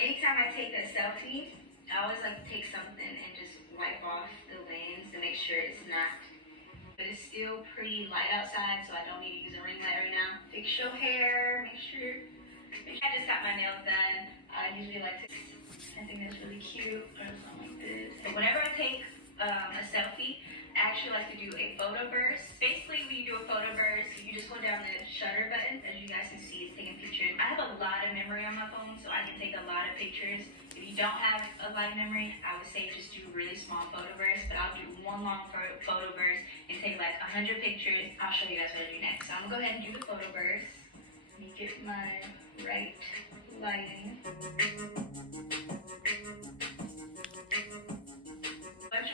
Anytime I take a selfie, I always like to take something and just wipe off the lens to make sure it's not. But it's still pretty light outside, so I don't need to use a ring light right now. Fix your hair, make sure. I just got my nails done. I usually like to, I think that's really cute, or something like this. But whenever I take a selfie, I actually like to do a photo burst. Basically, when you do a photo burst, you just hold down the shutter button. As you guys can see, it's taking pictures. I have a lot of memory on my phone, so I can take a lot of pictures. If you don't have a lot of memory, I would say just do really small photo bursts, but I'll do one long photo burst and take like 100 pictures. I'll show you guys what I do next. So I'm gonna go ahead and do the photo burst. Let me get my right lighting.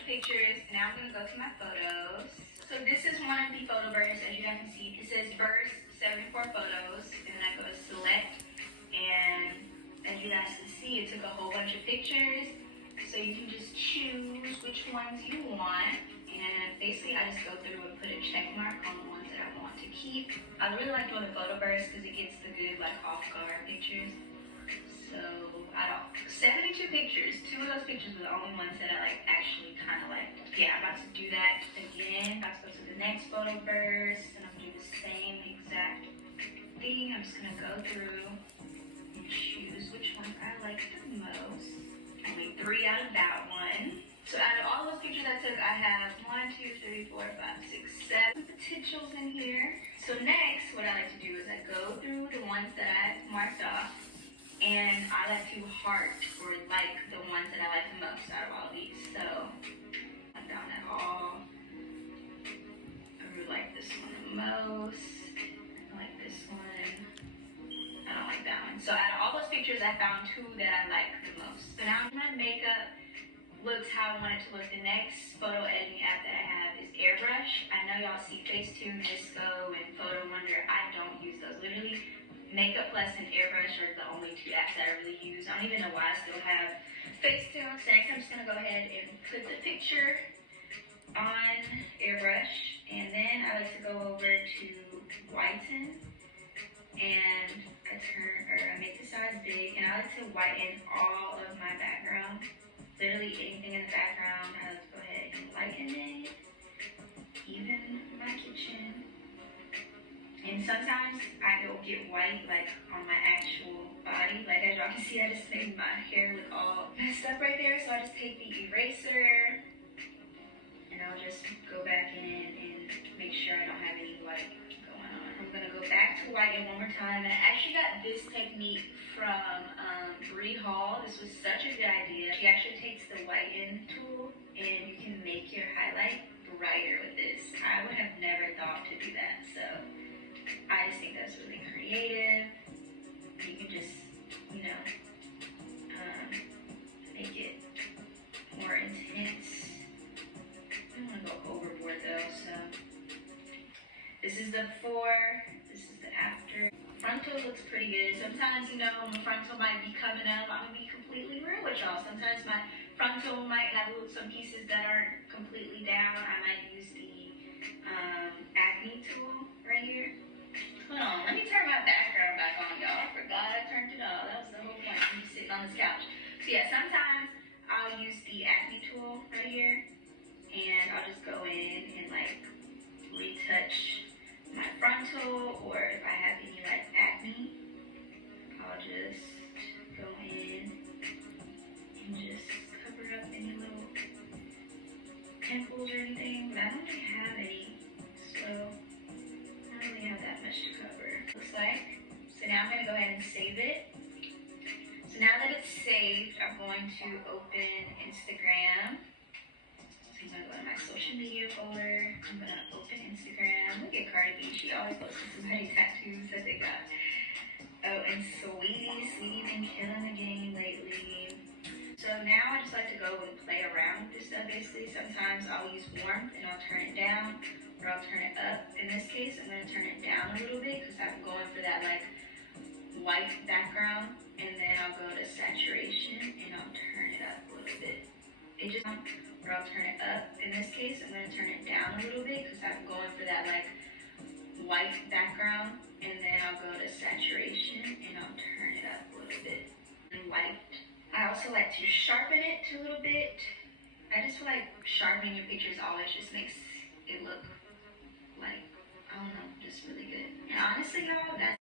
Pictures. Now I'm gonna go to my photos. So this is one of the photo bursts. As you guys can see, it says burst 74 photos, and then I go to select, and as you guys can see, it took a whole bunch of pictures. So you can just choose which ones you want, and basically I just go through and put a check mark on the ones that I want to keep. I really like doing the photo burst because it gets the good like off guard pictures. So out of 72 pictures, 2 of those pictures were the only ones that I like actually kind of like. Yeah, I'm about to do that again. I'm about to go to the next photo burst, and I'm gonna do the same exact thing. I'm just gonna go through and choose which ones I like the most. Only 3 out of that one. So out of all those pictures I took, I have 1, 2, 3, 4, 5, 6, 7 potentials in here. So next, what I like to do is I go through the ones that I marked off, and I like to heart or like the ones that I like the most out of all of these. So I'm down at all. I really like this one the most. I like this one. I don't like that one. So out of all those pictures, I found 2 that I like the most. So now my makeup looks how I want it to look. The next photo editing app that I have is Airbrush. I know y'all see Facetune, Disco, and Photo Wonder. I don't use those. Literally, Makeup Plus and Airbrush are the only 2 apps that I really use. I don't even know why I still have Facetune. So next I'm just going to go ahead and put the picture on Airbrush. And then I like to go over to whiten. And I make the size big. And I like to whiten all of my background. Literally anything in the background, I like to go ahead and lighten it. Even my kitchen. And sometimes I will get white like on my actual body. Like as y'all can see, I just made my hair look all messed up right there. So I just take the eraser and I'll just go back in and make sure I don't have any white going on. I'm gonna go back to whiten one more time. And I actually got this technique from Brie Hall. This was such a good idea. She actually takes the whiten tool and you can make your highlight brighter with this. I would have never thought to do that. So I just think that's really creative. You can just, you know, make it more intense. I don't want to go overboard though, so. This is the before, this is the after. Frontal looks pretty good. Sometimes, you know, my frontal might be coming up. I'm gonna be completely real with y'all. Sometimes my frontal might have some pieces that aren't completely down. I might use the acne tool right here. Hold on, let me turn my background back on, y'all. I forgot I turned it off. That was the whole point of me sitting on this couch. So yeah, sometimes I'll use the acne tool right here, and I'll just go in and like retouch my frontal, or if I have any like acne, I'll just go in and just cover up any little pimples or anything. But I don't really have any, so I don't really have that much to cover. Looks like. So now I'm going to go ahead and save it. So now that it's saved, I'm going to open Instagram. So I'm going to go to my social media folder. I'm going to open Instagram. Look at Cardi B. She always looks at somebody's tattoos that they got. Oh, and Sweetie's been killing the game lately. So now I just like to go and play around with this stuff basically. Sometimes I'll use warmth and I'll turn it down, or I'll turn it up. In this case, I'm going to turn it down a little bit because I'm going for that like white background. And then I'll go to saturation and I'll turn it up a little bit. Or I'll turn it up. In this case, I'm going to turn it down a little bit because I'm going for that like white background. And then I'll go to saturation and I'll turn it up a little bit. And white. I also like to sharpen it a little bit. I just feel like sharpening your pictures always just makes it look like, I don't know, just really good. And honestly, y'all, that's